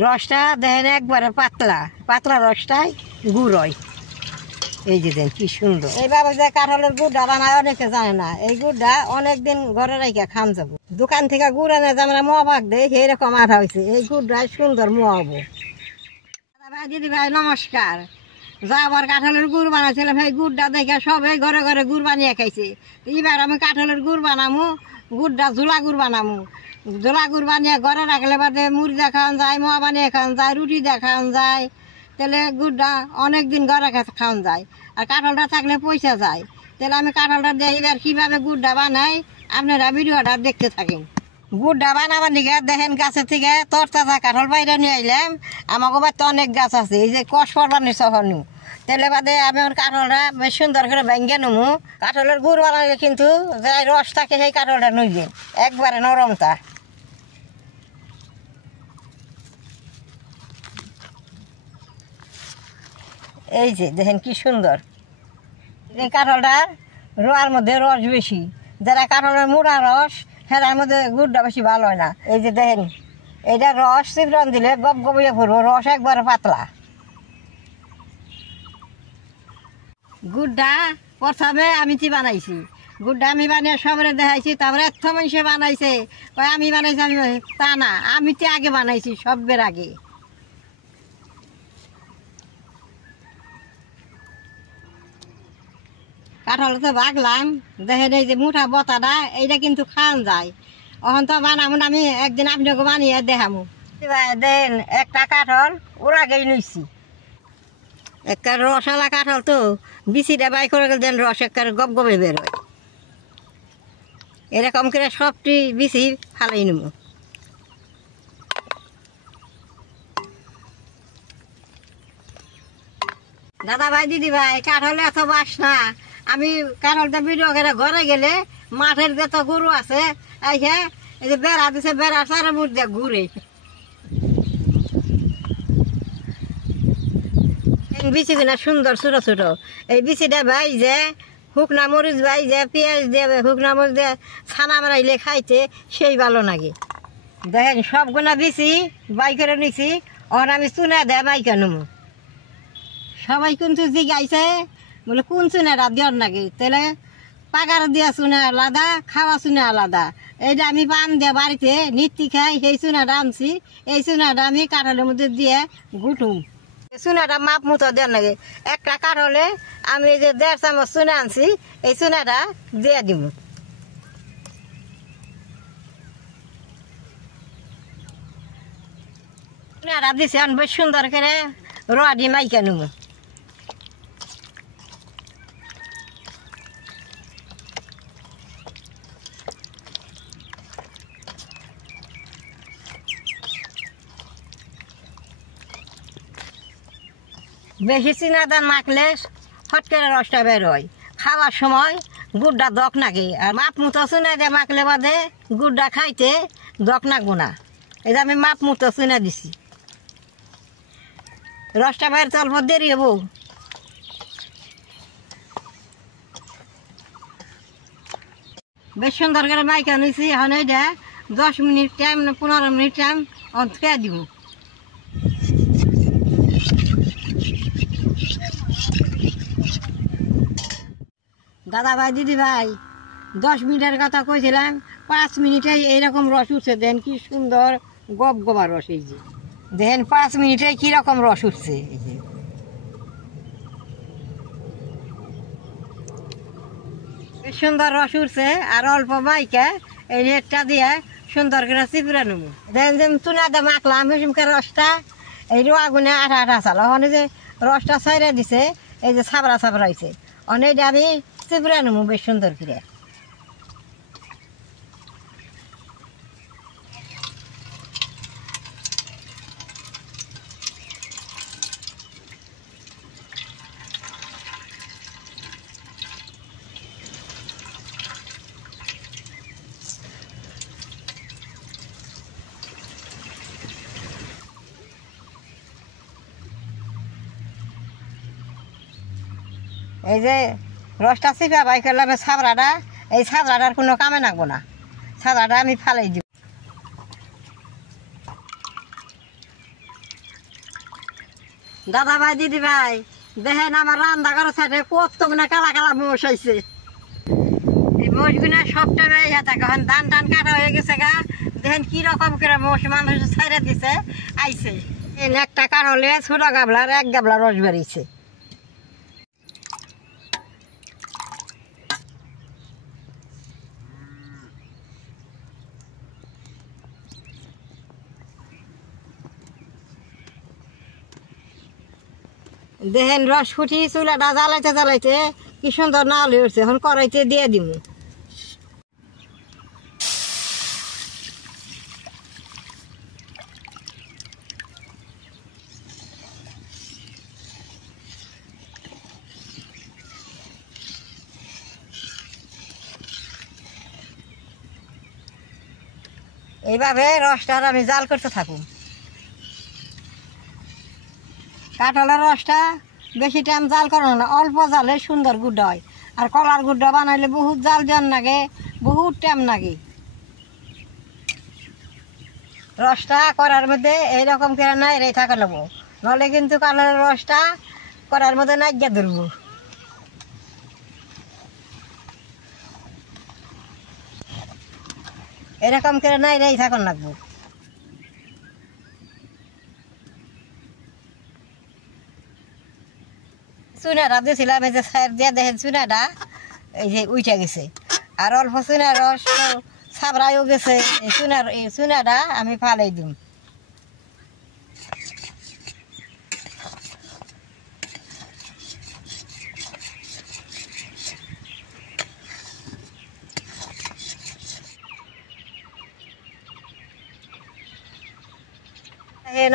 রসটা দেখেন একবারে পাতলা পাতলা রসটাই গুড় হয়। এই যে দেন কি সুন্দর। এইভাবে যে কাঁঠালের গুড়টা বানায় অনেকে জানে না। এই গুড়টা অনেকদিন ঘরে রেখে খান যাবো। দোকান থেকে গুড় এনে যে আমরা মোয়া পাক দেয় সেইরকম আঠা হয়েছে। এই গুড়টাই সুন্দর মোয়া হবো। ভাই দিদি ভাই নমস্কার। যাবার কাঁঠালের গুড় বানাইছিলাম, সেই গুড়টা দেখে সবাই ঘরে ঘরে গুড় বানিয়ে খাইছে। এবার আমি কাঁঠালের গুড় বানামু, গুড়টা ঝোলা গুড় বানামু। ঝোলা গুড় বানিয়ে ঘরে রাখলে বাদে মুড়ি দিয়ে খাওয়ান যায়, মোয়া বানিয়ে খাওয়ান যায়, রুটি দিয়ে খাওয়ান যায়। তাহলে গুড়টা অনেক দিন ঘরে খাওয়ান যায়। আর কাঁঠালটা থাকলে পয়সা যায়। তাহলে আমি কাঁঠালটা দিয়ে এবার কীভাবে গুড়টা বানাই আপনারা ভিডিওটা দেখতে থাকেন। গুড়টা বানাবার দিকে দেখেন গাছের থেকে তরতাজা কাঁঠাল বাইরে নিয়ে আইলাম। আমাকে বাড়িতে অনেক গাছ আছে, এই যে কষ পরবানির সহনু। তেলে বাদে আমি আমার কাঁঠালটা বেশ সুন্দর করে ভেঙে নেবো। কাঁঠালের গুড় বানালে কিন্তু যাই রস থাকে সেই কাঁঠালটা নইবেন, একবারে নরমটা। এই যে দেখেন কি সুন্দর। এই কাঁঠালটার রোয়ার মধ্যে রস বেশি, যারা কাঁঠালের মুড়া রস সেটার মধ্যে গুড়টা বেশি ভালো হয় না। এই যে দেখেন এইটা রস চিপড়ন দিলে গপ গপিয়ে পড়বো, রস একবারে পাতলা। গুড়টা প্রথমে আমি বানাইছি, গুড়টা আমি বানিয়ে সবরে দেখাইছি। তারপরে এত মানুষে বানাইছে, আমি বানাইছি, আমি তা না, আমি তো আগে বানাইছি সবের আগে। কাঁঠাল তো ভাগলাম, দেখেন এই যে মুঠা বতাটা এইটা কিন্তু খাওয়ান যায়। এখন তো বানাবো আমি একদিন আপনাকে বানিয়ে দেখামো। দেন একটা কাঁঠাল ওরা গেই নিচ্ছি, একটা রসালা কাঁঠাল তো বিচিটা বাই করে গেলে দেন রস একটা গপ গপে বেরোয়। এরকম করে সবটি বিচি ফালাই নেব। দাদা ভাই দিদি ভাই কাঁঠালে এত বাসনা। আমি কাঁঠালটা ভিডিও করে ঘরে গেলে মাঠের যত গরু আছে আইসে এই যে বেড়া দিছে, বেড়া সারা মুখ দিয়ে ঘুরে বিচি কিনা সুন্দর ছোট ছোট। এই বিচিটা ভাই যে শুকনা মরিচ ভাই যে পেঁয়াজ দিয়ে শুকনা মরিচ দিয়ে ছানা মারাইলে খাইতে সেই ভালো লাগে। দেখেন সবগুলা বিচি বাই করে নিছি, ওর আমি চুনা দেয় বাইকে নেবো। সবাই কিন্তু জিগাইছে বলে কোন চুনাটা দেওয়ার নাকি, তাহলে পাকার দিয়া চুনা আলাদা, খাওয়া চুনা আলাদা। এইটা আমি পান দিয়ে বাড়িতে নিত্যি খাই, সেই চুনাটা আনছি। এই চুনাটা আমি কাঁঠালের মধ্যে দিয়ে গুটুম। চুনাটা মাপ মতো দেওয়ার নাকি, একটা কাঁঠালে আমি যে 1.5 চামচ চুনা আনছি, এই চুনাটা দিয়ে দিব। চুনাটা দিছে বেশ সুন্দর করে রোয়া দিয়ে মাইকে নেব। বেশি চিনাদান মাখলে ফট করে রসটা বের হয়। খাওয়ার সময় গুড়টা দক নাকি, আর মাপ মতো চুনা দিয়ে মাখলে বাদে গুড়টা খাইতে দক নাকবো না। এই যে আমি মাপ মতো চুনা দিছি, রসটা বের তো অল্প দেরি হবো। বেশ সুন্দর করে মাইকা নিছি। এখন এইটা 10 মিনিট টাইম না 15 মিনিট টাইম থুয়ে দিব। দাদা ভাই দিদি ভাই 10 মিনিটের কথা কইছিলাম, 5 মিনিটে এইরকম রস উঠছে। দেন কি সুন্দর গপ গবা রস। এই যে দেখেন 5 মিনিটে কিরকম রস উঠছে। এই যে বেশ সুন্দর রস উঠছে। আর অল্প মাইকা এই নেটটা দিয়ে সুন্দর করে চিপড়ে নেবো। দেখেন যে চুনা দিয়ে মাখলাম হেসুমকে রসটা, এই রোয়া গুনে আঠা আঠা চাল। ওখানে যে রসটা ছাইড়ে দিছে, এই যে ছাবড়া ছাবড়া হয়েছে, অনেকটা আমি চিপড়ে নেবো বেশ সুন্দর করে। এই যে রসটা চিপা বাই করলাম, ছাবড়াটা, এই ছাবড়াটার কোনো কামে লাগবো না। ছাবড়াটা আমি ফালাই দিব। দাদা ভাই দিদি ভাই দেখেন আমার রান্না করার সাথে কত না কালা কালা মোষ হয়েছে। এই মোষগুলো সব টাইমে ইয়া থাকে, এখন ধান টান কাটা হয়ে গেছে গা, দেখেন কি রকম করে মোষ মানুষ ছাইড়ে দিছে আইছে। একটা কারণে ছোট গাবলার এক গাবলা রস বেরিয়েছে। দেখেন রস ফুটি চুলাটা জ্বালাইতে জ্বালাইতে কি সুন্দর না হলে উঠছে, এখন কড়াইতে দিয়ে দিব। এইভাবে রসটার আমি জাল করতে থাকুন। কাঁঠালের রসটা বেশি টাইম জাল করো না, অল্প জালে সুন্দর গুড় হয়। আর কলার গুড়টা বানাইলে বহুত জাল দেওয়ার লাগে, বহুত টাইম লাগে। রসটা করার মধ্যে এইরকম করে নাই রে থাকা নেবো, নাহলে কিন্তু কাঁঠালের রসটা করার মধ্যে নাই গিয়ে ধরবো। এরকম করে নাই রে থাকুন লাগবো। চুনাটা দিয়েছিলাম, এই যে সার দিয়ে দেখেন চুনাটা এই যে উঠে গেছে, আর অল্প চুনার রস ছাবড়াইও গেছে। এই চুনাটা আমি ফালাই দিম।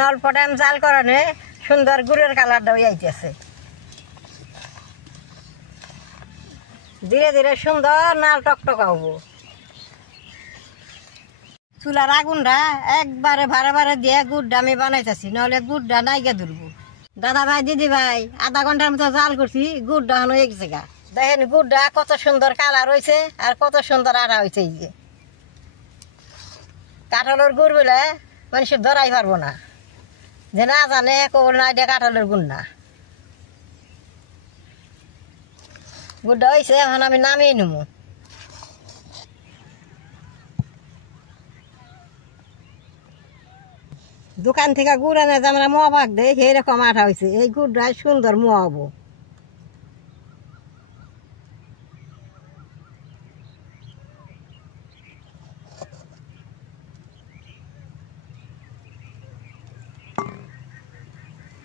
অল্প টাইম জাল করানে সুন্দর গুড়ের কালারটা আইতেছে। ধীরে ধীরে সুন্দর নাল টকটকা হবো। চুলার আগুনটা একবারে ভারে ভারে দিয়ে গুড়টা আমি বানাইতেছি, নাহলে গুড়টা নাইগা ধরবো। দাদা ভাই দিদি ভাই আধা ঘন্টার মতো জাল করছি, গুড়টা এখন হয়ে গেছে গা। দেখেন গুড়টা কত সুন্দর কালার হয়েছে আর কত সুন্দর আড়া হয়েছে। এই যে কাঁঠালের গুড় বলে মানুষ ধরাই পারবো না, যে না জানে কোল না এটা কাঁঠালের গুড় না। গুড়টা হয়েছে, এখন আমি নামিয়ে নেব। দোকান থেকে গুড় এনে যে আমরা মোয়া পাক দেয় সেইরকম আঠা হয়েছে। এই গুড়টা সুন্দর মোয়া হবো।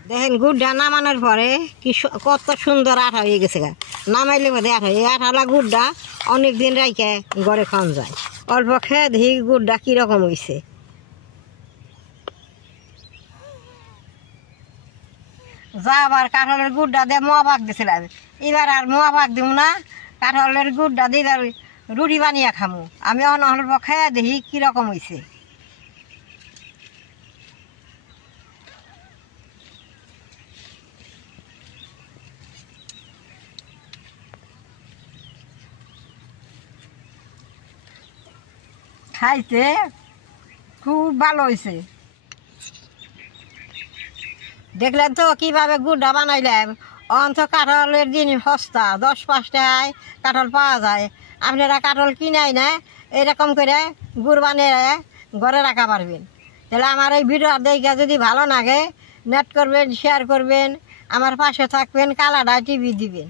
দেখেন গুড়টা নামানোর পরে কি কত সুন্দর আঠা হয়ে গেছে গা। নামাইলে বোধ আঠা, এই আঠালা গুড়টা অনেক দিন রাখে ঘরে খাওয়া যায়। অল্প খেয়ে দেখি গুড়টা কিরকম হয়েছে। যা আবার কাঁঠালের গুড়টা দিয়ে মোয়া পাক দিয়েছিলাম, এবার আর মোয়া পাক দিব না। কাঁঠালের গুড়টা দিয়ে এবার রুটি বানিয়ে খামু। আমি অল্প খেয়ে দেখি কিরকম হয়েছে। খাইতে খুব ভালো হয়েছে। দেখলেন তো কিভাবে গুড়টা বানাইলাম। অন্ত কাঁঠালের দিন সস্তা, 10-5 টাকায় কাঁঠাল পাওয়া যায়। আপনারা কাঁঠাল কিনাই না, এরকম করে গুড় বানিয়ে ঘরে রাখা পারবেন। তাহলে আমার এই ভিডিও দেখে যদি ভালো লাগে নেট করবেন, শেয়ার করবেন, আমার পাশে থাকবেন, কালাডা টিভি দিবেন।